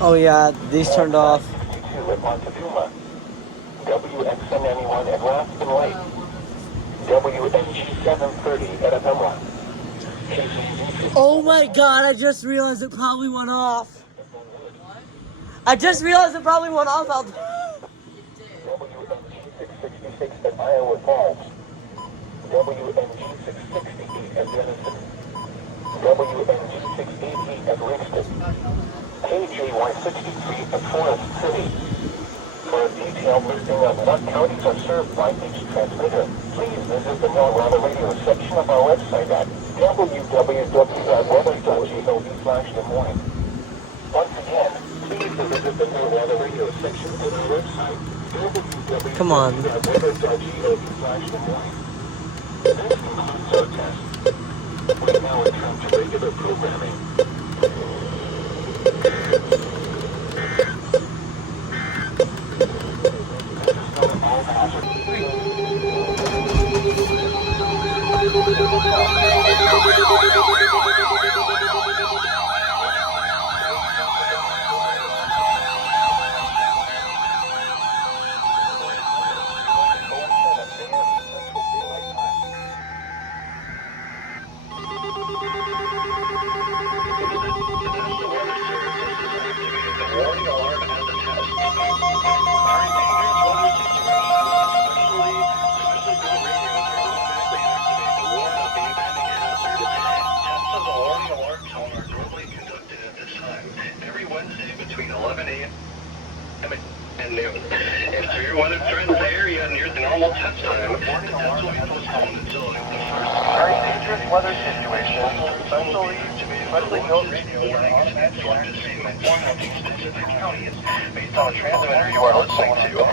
Oh yeah, these turned off. WXN91 at Raskin Lake. WNG 730 at Apemla. Oh my god, I just realized it probably went off. I just realized it probably went off out there. WNG 666 at Iowa Falls. WNG 660 at Denison. WNG 680 at Ringston. KJY 63 at Forest City. For a detailed listing of what counties are served by each transmitter, please visit the Know Weather Radio section of our website at www.weather.gov/Des Moines. Once again, please visit the Know Weather Radio section of our website, Come on. www.weather.gov/Des Moines. This concludes our test. We now return to regular programming. Based on the transmitter you are listening to,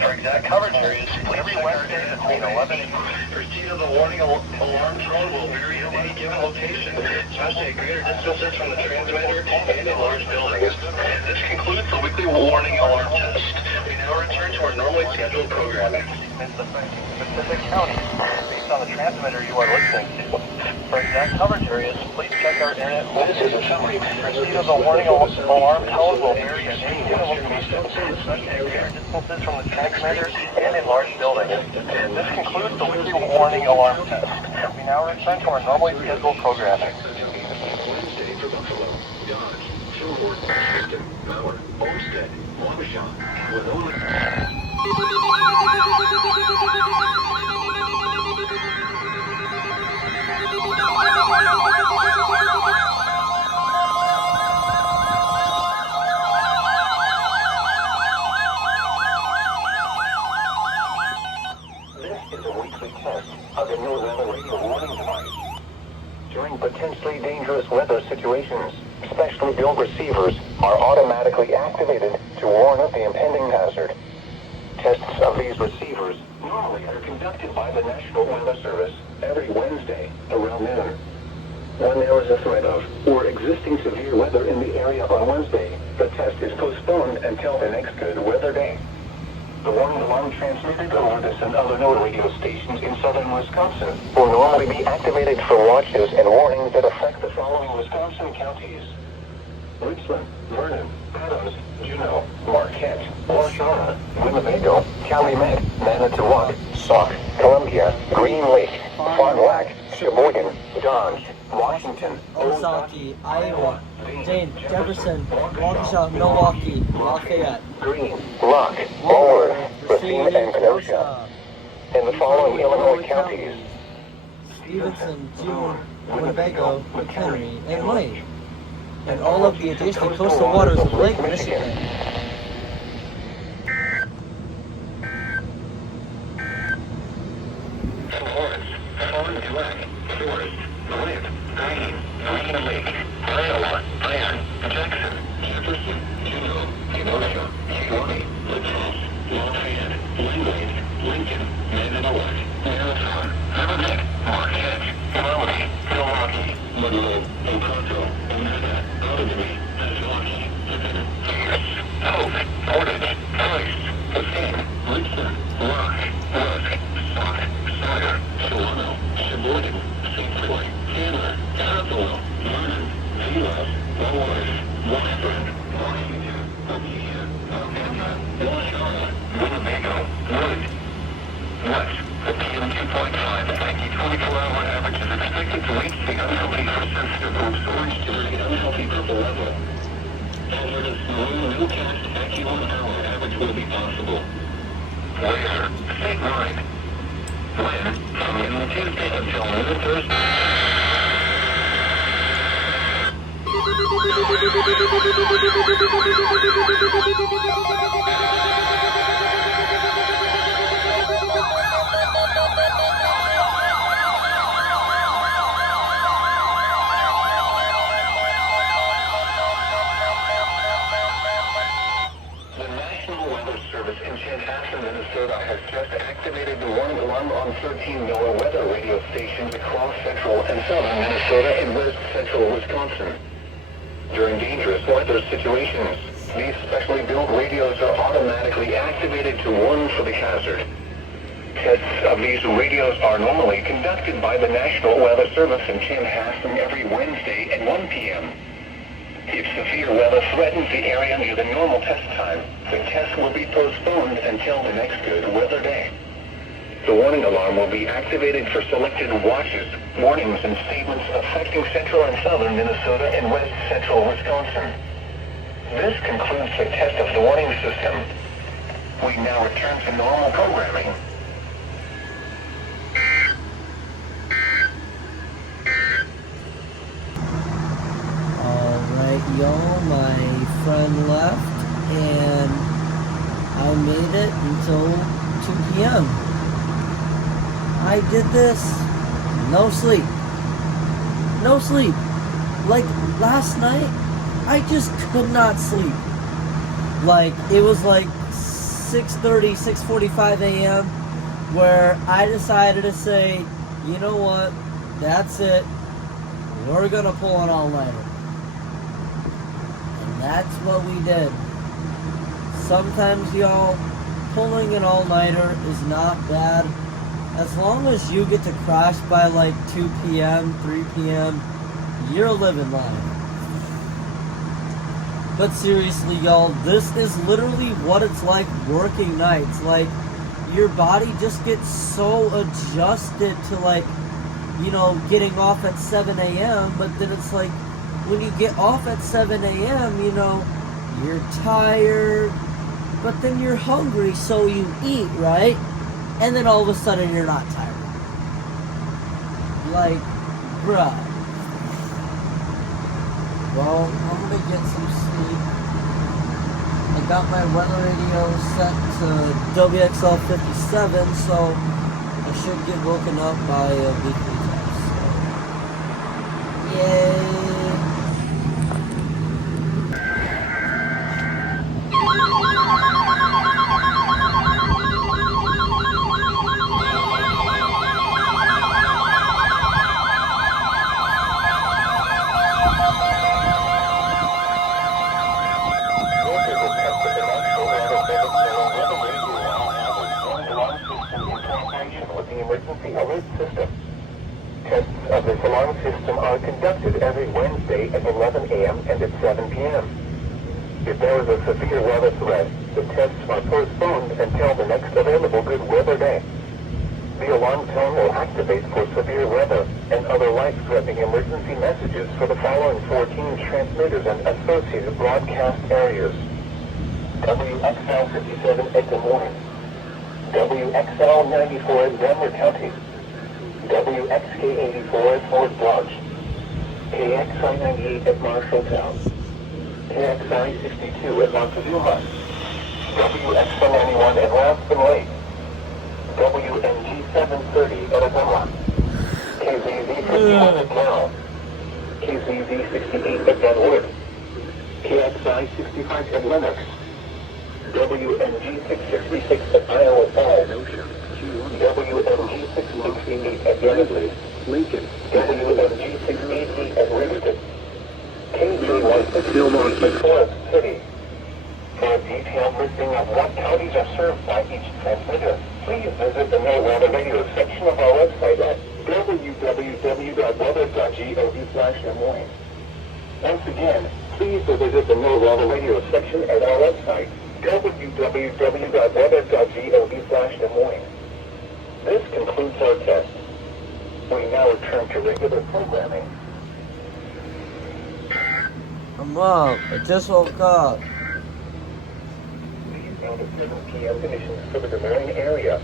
for exact coverage areas, every Wednesday between 11 and receipt of the warning alarm tone will vary at any given location, especially at greater distances from the transmitter and in large buildings. This concludes the weekly warning alarm test. We now return to our normally scheduled programming. Specific counties, based on the transmitter you are listening to. For exact coverage areas, please check our internet. This is a summary. Receipt of the warning alarm tone will vary at any given location, especially at greater distances from the transmitters and in large buildings. This concludes the weekly warning alarm test. We now return to our normally scheduled programming. Wednesday for Buffalo, Dodge, Sherwood, Houston, Bauer, Olmsted, Wabasha, Winona. During potentially dangerous weather situations, specially built receivers are automatically activated to warn of the impending hazard. Tests of these receivers normally are conducted by the National Weather Service every Wednesday around noon. when there is a threat of or existing severe weather in the area on Wednesday, the test is postponed until the next good weather day. The warning alarm transmitted over this and other node radio stations in southern Wisconsin will normally be activated for watches and warnings that affect the following Wisconsin counties: Richland, Vernon, Adams, Juneau, Marquette, Waushara, Winnebago, Calumet, Manitowoc, Sauk, Columbia, Green Lake, Fond du Lac, Sheboygan, Dodge, Washington, Osaki, Iowa, Dane, Jefferson, Waukesha, Milwaukee, Lafayette, Green, Rock, Walworth, Racine, and Kenosha. In the following Illinois counties: Stevenson, June, Winnebago, McHenry, and Lake, and all of the adjacent coastal waters of Lake Michigan. Florence, Fond du Lac, Forest, Lake, Green, Green Lake, Iowa, Iron, Jackson, Jefferson, Juneau, Kenosha, Kewanee, Litchfield, Lafayette, Wingate, Lincoln, Manitowoc, Marathon, Merrimack, Marquette, Maui, Milwaukee, Monroe, Oconto, Oneida, Ottawa, Milwaukee, Pippin, Pierce, Hope, Portage, Price, Racine, Richmond, Rock, Sauk, Sawyer, Solano, Sheboygan, St. Croix, Chandler, Tazewell, Vernon, Vilas, Walworth, Washburn, Washington, Olympia, Alhambra, Waushara, Winnebago, Wood. West, the PM 2.5 24-hour average is expected to reach the unhealthy for sensitive group storage to the unhealthy purple level. Alberta's maroon newcast AccuOne-hour average will be possible. Weather, statewide. Wind, from noon Tuesday until noon Thursday. Minnesota has just activated the warning alarm on 13 NOAA weather radio stations across central and southern Minnesota and west central Wisconsin. During dangerous weather situations, these specially built radios are automatically activated to warn for the hazard. Tests of these radios are normally conducted by the National Weather Service in Chanhassen every Wednesday at 1 p.m. If severe weather threatens the area near the normal test time, the test will be postponed until the next good weather day. The warning alarm will be activated for selected watches, warnings, and statements affecting central and southern Minnesota and west central Wisconsin. This concludes the test of the warning system. We now return to normal programming. Y'all, my friend left and I made it until 2 p.m. I did this, no sleep. Like last night, I just could not sleep. Like it was like 6:30, 6:45 a.m. where I decided to say, you know what, that's it. We're gonna pull an all-nighter. That's what we did. Sometimes, y'all, pulling an all-nighter is not bad. As long as you get to crash by like 2 p.m., 3 p.m., you're living life. But seriously, y'all, this is literally what it's like working nights. Like, your body just gets so adjusted to, like, you know, getting off at 7 a.m., but then it's like, when you get off at 7 a.m., you know, you're tired, but then you're hungry, so you eat, right? And then all of a sudden, you're not tired. Like, bruh. Well, I'm gonna get some sleep. I got my weather radio set to WXL 57, so I should get woken up by a weekly test. So. Yay! the emergency alert system. Tests of this alarm system are conducted every Wednesday at 11 a.m. and at 7 p.m. If there is a severe weather threat, the tests are postponed until the next available good weather day. The alarm tone will activate for severe weather and other life-threatening emergency messages for the following 14 transmitters and associated broadcast areas. WXL 57 at Des Moines. WXL 94 at Denver County. WXK 84 at Fort Dodge. KXI 98 at Marshalltown. KXI 62 at Montezuma. WXL 91 at Ramsden Lake. WNG 730 at Agola. KZZ 51 at Carroll. KZZ 68 at Benwood. KXI 65 at Lennox. WNG 666 at Iowa Falls. WNG 668 at Yardley. Lincoln. WNG 680 at Riveted. KG 160 at Forest City. For a detailed listing of what counties are served by each transmitter, please visit the No Weather Radio section of our website at www.weather.gov/Des Moines. Once again, please visit the No Weather Radio section at our website, www.weather.gov/Des Moines. This concludes our test. We now return to regular programming. I'm up. I just woke up. These are the 7 p.m. conditions for the Des Moines area.